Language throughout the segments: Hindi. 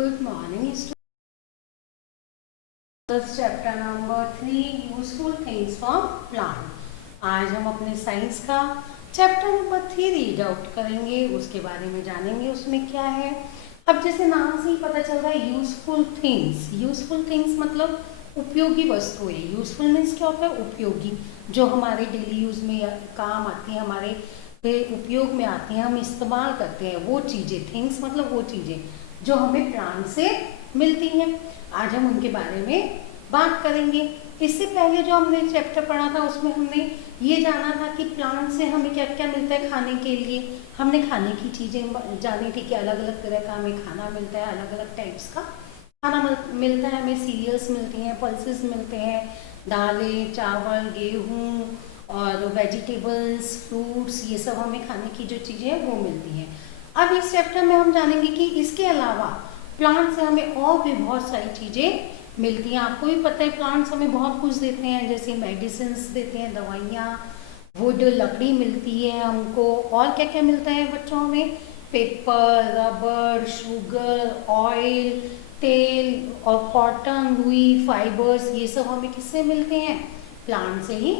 Good morning, students. Chapter number 3 useful things for plant. आज हम अपने साइंस का चैप्टर नंबर 3 रीड आउट करेंगे, उसके बारे में जानेंगे उसमें क्या है। अब जैसे नाम से ही पता चल रहा है यूजफुल थिंग्स। यूजफुल थिंग्स मतलब उपयोगी वस्तुएं। यूजफुल मीन्स क्या होता है? उपयोगी, जो हमारे डेली यूज में काम आती है, हमारे उपयोग में आती हैं, हम इस्तेमाल करते हैं वो चीज़ें। थिंग्स मतलब वो चीज़ें जो हमें प्लांट से मिलती हैं। आज हम उनके बारे में बात करेंगे। इससे पहले जो हमने चैप्टर पढ़ा था उसमें हमने ये जाना था कि प्लांट से हमें क्या क्या मिलता है खाने के लिए। हमने खाने की चीज़ें जानी थी कि अलग अलग तरह का हमें खाना मिलता है, अलग अलग टाइप्स का खाना मिलता है। हमें सीरियल्स मिलती हैं, पल्सेस मिलते हैं, दालें, चावल, गेहूँ और वेजिटेबल्स, फ्रूट्स, ये सब हमें खाने की जो चीज़ें हैं वो मिलती हैं। अब इस चैप्टर में हम जानेंगे कि इसके अलावा प्लांट से हमें और भी बहुत सारी चीज़ें मिलती हैं। आपको भी पता है प्लांट्स हमें बहुत कुछ देते हैं, जैसे मेडिसिन देते हैं, दवाइयाँ, वुड, लकड़ी मिलती है हमको। और क्या क्या मिलता है बच्चों हमें? पेपर, रबर, शुगर, ऑयल, तेल और कॉटन, रुई, फाइबर्स, ये सब हमें किससे मिलते हैं? प्लांट से ही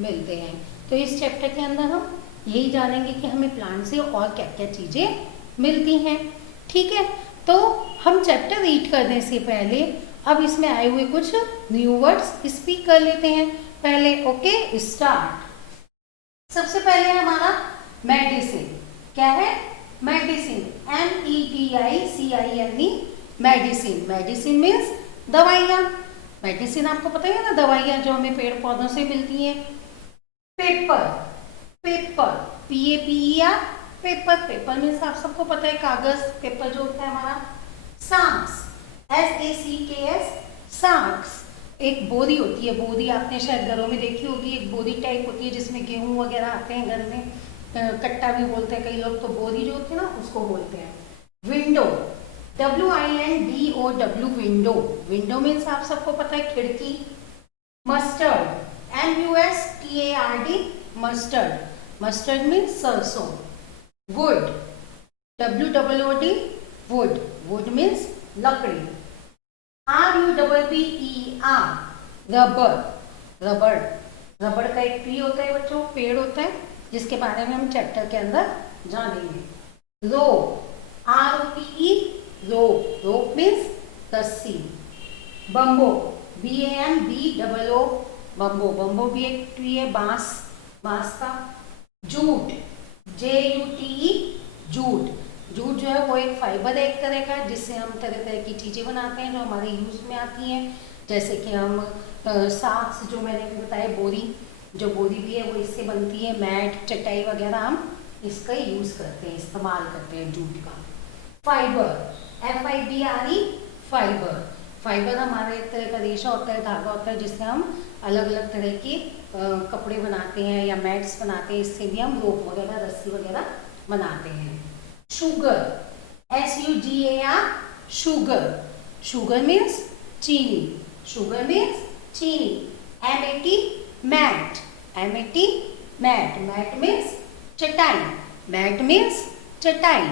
मिलते हैं। तो इस चैप्टर के अंदर हम यही जानेंगे कि हमें प्लांट से और क्या क्या चीज़ें मिलती हैं। ठीक है, तो हम चैप्टर रीड करने से पहले अब इसमें आए हुए कुछ न्यू वर्ड्स स्पीक कर लेते हैं पहले। Okay, start. सबसे पहले हमारा मेडिसिन। क्या है? Medicine, MEDICINE, medicine. Medicine means दवाइयाँ। मेडिसिन आपको पता है ना, दवाइयाँ जो हमें पेड़ पौधों से मिलती हैं। Paper, paper, PAPER, paper. Paper means आप सबको पता है कागज, पेपर जो होता है हमारा। साक्स, SACKS, साक्स, एक बोरी होती है। बोरी आपने शायद घरों में देखी होगी, एक बोरी टाइप होती है जिसमें गेहूं वगैरह आते हैं घर में। कट्टा भी बोलते हैं कई लोग, तो बोरी जो होती है ना उसको बोलते हैं। Window, WINDOW, window. Window means आप सबको पता है खिड़की। Mustard, MUSTARD, mustard. Mustard means सरसों। Wood, WOOD, wood. Wood means लकड़ी। RUBBER, rubber. रबर, रबर का एक ट्री होता है बच्चों, पेड़ होता है, जिसके बारे में हम चैप्टर के अंदर जानेंगे। रोप, ROPE, रोप। रोप मीन्स रस्सी। Bamboo, BAMBOO, bamboo. बम्बो भी एक ट्री है, बांस, बांस का। Jute, JUTE, jute. जूट जो है वो एक फाइबर है एक तरह का, जिससे हम तरह तरह की चीज़ें बनाते हैं जो हमारे यूज में आती हैं। जैसे कि हम साक्स, जो मैंने भी बताया, बोरी, जो बोरी भी है वो इससे बनती है। मैट, चटाई वगैरह हम इसका यूज करते हैं, इस्तेमाल करते हैं जूट का। Fibre, FIBRE, fibre. फाइबर हमारे एक तरह का रेशा होता है, धागा होता है, जिससे हम अलग अलग तरह के कपड़े बनाते हैं या मैट्स बनाते हैं। इससे भी हम रोप वगैरह, रस्सी वगैरह बनाते हैं। Sugar, SUGAR, sugar. Sugar means चीनी। शुगर मीन्स चीनी। MAT, mat. MAT, mat. Mat means चटाई। मैट मीन्स चटाई।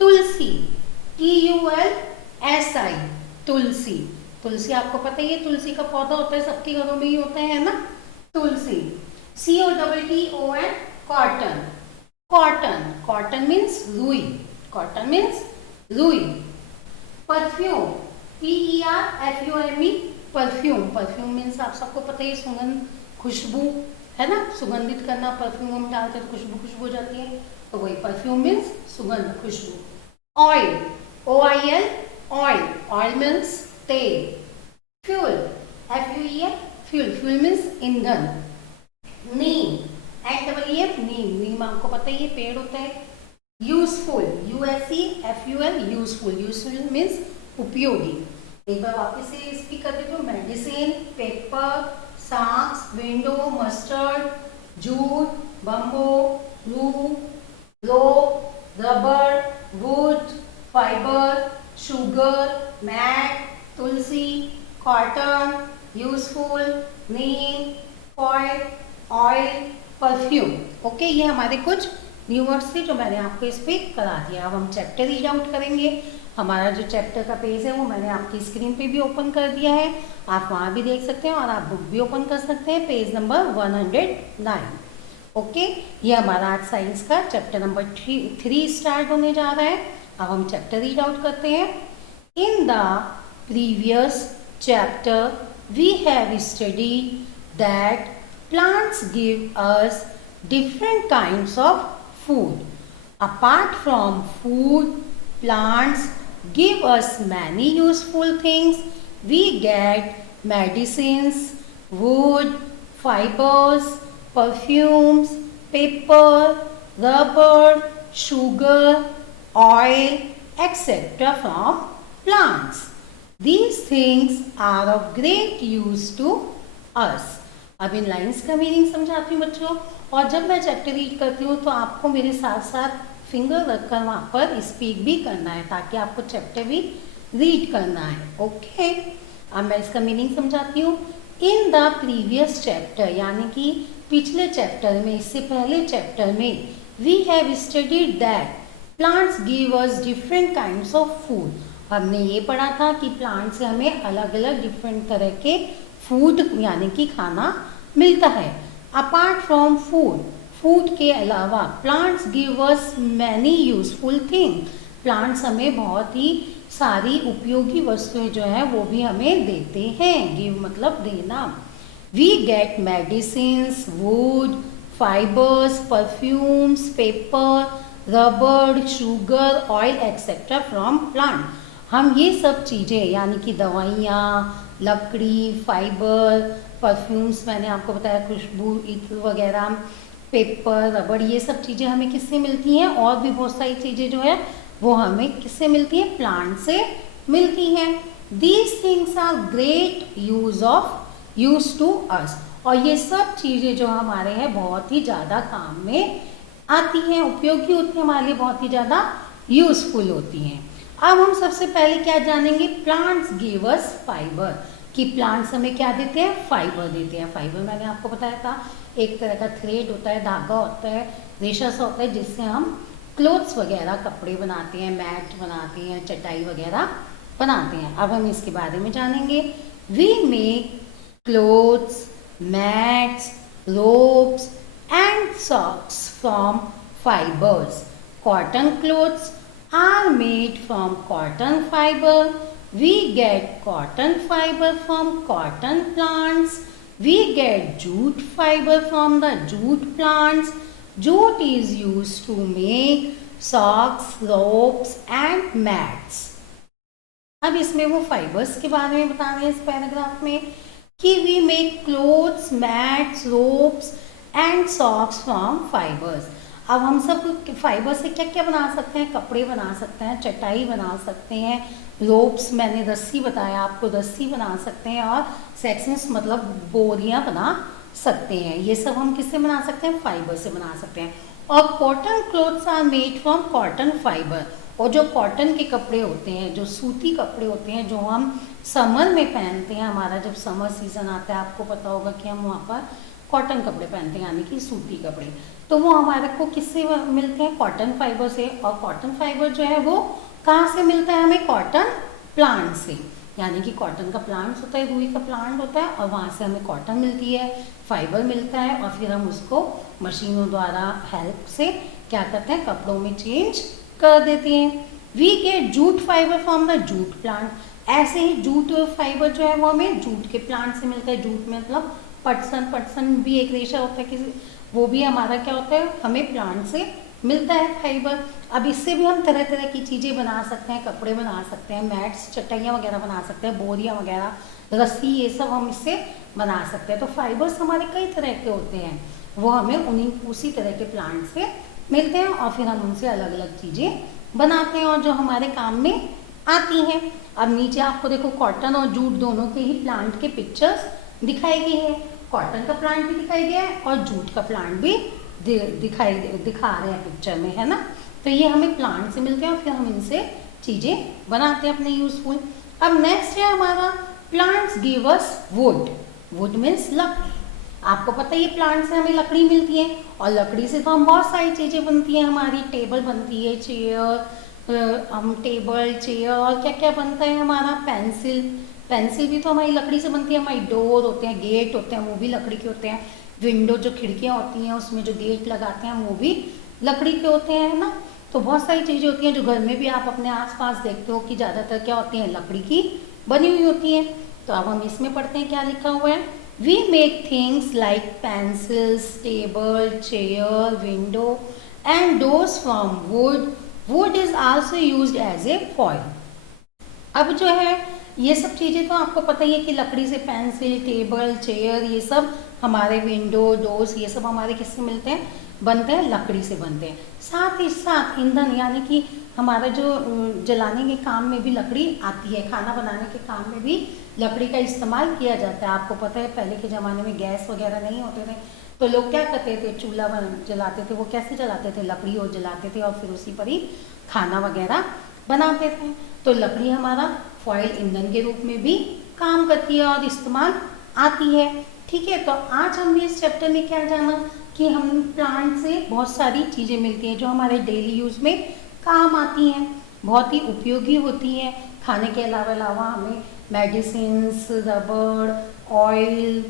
तुलसी, TULSI, तुलसी। तुलसी आपको पता ही है, तुलसी का पौधा होता है, सबके घरों में ही होता है ना, तुलसी। COTTON, cotton. Cotton, cotton means रुई। कॉटन मीन्स रुई। Perfume, PERFUME, perfume. Perfume means आप सबको पता है सुगंध, खुशबू, है ना, सुगंधित करना। परफ्यूम हम डालते हैं तो खुशबू खुशबू हो जाती है, तो वही परफ्यूम मीन्स सुगंध, खुशबू। Oil, OIL, oil. Oil means तेल। Fuel, FUEL, fuel. Fuel means ईंधन। नीम, NEEM, नीम। नीम आपको पता ही है पेड़ होता है। Useful, USEFUL, useful. Useful means उपयोगी। एक बार वापस से स्पीक कर देते हो। Medicine, paper, socks, window, mustard, jute, bamboo, rope, rubber, wood, fibre, sugar, mat, tulsi, cotton, useful, neem, fuel, oil, perfume. Okay, ये हमारे कुछ न्यू वर्ड्स थे जो मैंने आपको इस पे करा दिया। अब हम चैप्टर रीड आउट करेंगे। हमारा जो चैप्टर का पेज है वो मैंने आपकी स्क्रीन पे भी ओपन कर दिया है, आप वहाँ भी देख सकते हैं और आप बुक भी ओपन कर सकते हैं, पेज नंबर 109। ओके, ये हमारा आज साइंस का चैप्टर नंबर 3 स्टार्ट होने जा रहा है। अब हम चैप्टर रीड आउट करते हैं। In the previous chapter we have studied that plants give us different kinds of food. Apart from food, plants give us many useful things. We get medicines, wood, fibers, perfumes, paper, rubber, sugar, oil, etc. from plants. These things are of great use to us. अब इन लाइंस का मीनिंग समझाती हूँ बच्चों, और जब मैं चैप्टर रीड करती हूँ तो आपको मेरे साथ साथ फिंगर रखकर वहाँ पर स्पीक भी करना है ताकि आपको चैप्टर भी रीड करना है। ओके, अब मैं इसका मीनिंग समझाती हूँ। इन द प्रीवियस चैप्टर यानी कि पिछले चैप्टर में, इससे पहले चैप्टर में, we have studied that plants give us different kinds of food. हमने ये पढ़ा था कि प्लांट से हमें अलग अलग डिफरेंट तरह के फूड यानी कि खाना मिलता है। अपार्ट फ्रॉम फूड, फूड के अलावा plants give us many useful thing, plants हमें बहुत ही सारी उपयोगी वस्तुएं जो है वो भी हमें देते हैं। गिव मतलब देना। We get medicines, wood, fibres, perfumes, paper, rubber, sugar, oil etcetera from plant. हम ये सब चीज़ें यानी कि दवाइयाँ, लकड़ी, फाइबर, परफ्यूम्स, मैंने आपको बताया खुशबू, इत्र वगैरह, पेपर, रबड़, ये सब चीज़ें हमें किससे मिलती हैं, और भी बहुत सारी चीज़ें जो है वो हमें किससे मिलती हैं, प्लांट से मिलती हैं। These things are great use to us, और ये सब चीज़ें जो हमारे हैं बहुत ही ज़्यादा काम में आती हैं, उपयोगी होती हैं, हमारे लिए बहुत ही ज़्यादा यूजफुल होती हैं। अब हम सबसे पहले क्या जानेंगे, प्लांट्स गिव अस फाइबर, कि प्लांट्स हमें क्या देते हैं, फाइबर देते हैं। फाइबर मैंने आपको बताया था एक तरह का थ्रेड होता है, धागा होता है, रेशा सा होता है, जिससे हम क्लोथ्स वगैरह, कपड़े बनाते हैं, मैट बनाते हैं, चटाई वगैरह बनाते हैं। अब हम इसके बारे में जानेंगे। We make clothes, mats, ropes and socks from fibres. Cotton clothes are made from cotton fiber. We get cotton fiber from cotton plants. We get jute fiber from the jute plants. Jute is used to make socks, ropes and mats. अब इसमें वो फाइबर्स के बारे में बता रहे हैं इस पैराग्राफ में कि we make clothes, mats, ropes and socks from fibers. अब हम सब फाइबर से क्या क्या बना सकते हैं, कपड़े बना सकते हैं, चटाई बना सकते हैं, रोप्स मैंने रस्सी बताया आपको, रस्सी बना सकते हैं, और सेक्शंस मतलब बोरियां बना सकते हैं। ये सब हम किससे बना सकते हैं, फाइबर से बना सकते हैं। और cotton clothes are made from cotton fibre, और जो कॉटन के कपड़े होते हैं, जो सूती कपड़े होते हैं, जो हम समर में पहनते हैं, हमारा जब समर सीजन आता है आपको पता होगा कि हम वहाँ पर कॉटन कपड़े पहनते हैं यानी कि सूती कपड़े, तो वो हमारे को किससे मिलते हैं, कॉटन फाइबर से। और कॉटन फाइबर जो है वो कहाँ से मिलता है हमें, कॉटन प्लांट से, यानी कि कॉटन का प्लांट होता है, रुई का प्लांट होता है, और वहाँ से हमें कॉटन मिलती है, फाइबर मिलता है, और फिर हम उसको मशीनों द्वारा हेल्प से क्या करते हैं, कपड़ों में चेंज कर देते हैं। We get jute fibre from the jute plant. ऐसे ही जूट फाइबर जो है वो हमें जूट के प्लांट से मिलता है। जूट में मतलब पटसन भी एक रेशा होता है कि वो भी हमारा क्या होता है, हमें प्लांट से मिलता है फाइबर। अब इससे भी हम तरह तरह की चीज़ें बना सकते हैं, कपड़े बना सकते हैं, मैट्स, चटाइयाँ वगैरह बना सकते हैं, बोरियाँ वगैरह, रस्सी, ये सब हम इससे बना सकते हैं। तो फाइबर्स हमारे कई तरह के होते हैं, वो हमें उसी तरह के प्लांट से मिलते हैं, और फिर हम उनसे अलग अलग चीज़ें बनाते हैं और जो हमारे काम में आती हैं। अब नीचे आपको देखो कॉटन और जूट दोनों के ही प्लांट के पिक्चर्स दिखाई गई है। कॉटन का प्लांट भी दिखाई गया है और जूट का प्लांट भी दिखा रहे हैं पिक्चर में, है ना। तो ये हमें प्लांट से मिलते हैं और फिर हम इनसे चीज़ें बनाते हैं अपने यूजफुल। अब नेक्स्ट है हमारा plants give us would. Wood means लकड़ी। आपको पता है ये प्लांट से हमें लकड़ी मिलती है और लकड़ी से तो हम बहुत सारी चीज़ें बनती हैं, हमारी टेबल बनती है, चेयर, हम टेबल चेयर और क्या क्या बनता है हमारा, पेंसिल, पेंसिल भी तो हमारी लकड़ी से बनती है, हमारी डोर होते हैं, गेट होते हैं, वो भी लकड़ी के होते हैं, विंडो जो खिड़कियाँ होती हैं उसमें जो गेट लगाते हैं वो भी लकड़ी के होते हैं, है ना। तो बहुत सारी चीज़ें होती हैं जो घर में भी आप अपने आसपास देखते हो कि ज़्यादातर क्या होती हैं, लकड़ी की बनी हुई होती हैं। तो अब हम इसमें पढ़ते हैं क्या लिखा हुआ है। We make things like pencils, table, chair, window and doors from wood. Wood is also used as a fuel. अब जो है ये सब चीज़ें तो आपको पता ही है कि लकड़ी से पेंसिल, टेबल, चेयर, ये सब हमारे विंडो, डोर्स, ये सब हमारे किससे मिलते हैं, बनते हैं, लकड़ी से बनते हैं। साथ ही साथ ईंधन यानी कि हमारा जो जलाने के काम में भी लकड़ी आती है, खाना बनाने के काम में भी लकड़ी का इस्तेमाल किया जाता है। आपको पता है पहले के ज़माने में गैस वगैरह नहीं होते थे, तो लोग क्या करते थे, चूल्हा जलाते थे। वो कैसे जलाते थे, लकड़ी और जलाते थे और फिर उसी पर ही खाना वगैरह बनाते थे। तो लकड़ी हमारा फॉइल ईंधन के रूप में भी काम करती है और इस्तेमाल आती है। ठीक है, तो आज हमने इस चैप्टर में क्या जाना कि हम प्लांट से बहुत सारी चीज़ें मिलती हैं जो हमारे डेली यूज़ में काम आती हैं, बहुत ही उपयोगी होती हैं। खाने के अलावा हमें मेडिसिन्स, रबड़, ऑयल,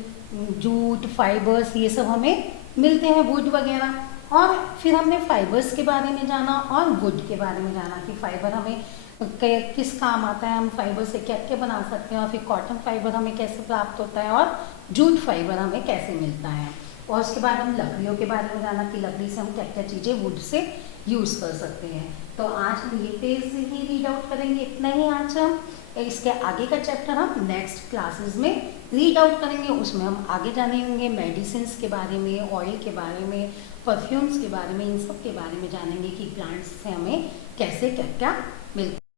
जूट, फाइबर्स, ये सब हमें मिलते हैं, वुड वगैरह। और फिर हमने फाइबर्स के बारे में जाना और वुड के बारे में जाना कि फाइबर हमें किस काम आता है, हम फाइबर से क्या क्या बना सकते हैं, और फिर कॉटन फाइबर हमें कैसे प्राप्त होता है और जूट फाइबर हमें कैसे मिलता है। और उसके बाद हम लकड़ियों के बारे में जाना कि लकड़ी से हम क्या क्या चीज़ें वुड से यूज़ कर सकते हैं। तो आज हम ये पेज ही रीड आउट करेंगे, इतना ही आज हम। इसके आगे का चैप्टर हम नेक्स्ट क्लासेस में रीड आउट करेंगे, उसमें हम आगे जानेंगे मेडिसिन्स के बारे में, ऑयल के बारे में, परफ्यूम्स के बारे में, इन सब के बारे में जानेंगे कि प्लांट्स से हमें कैसे क्या क्या मिलता है।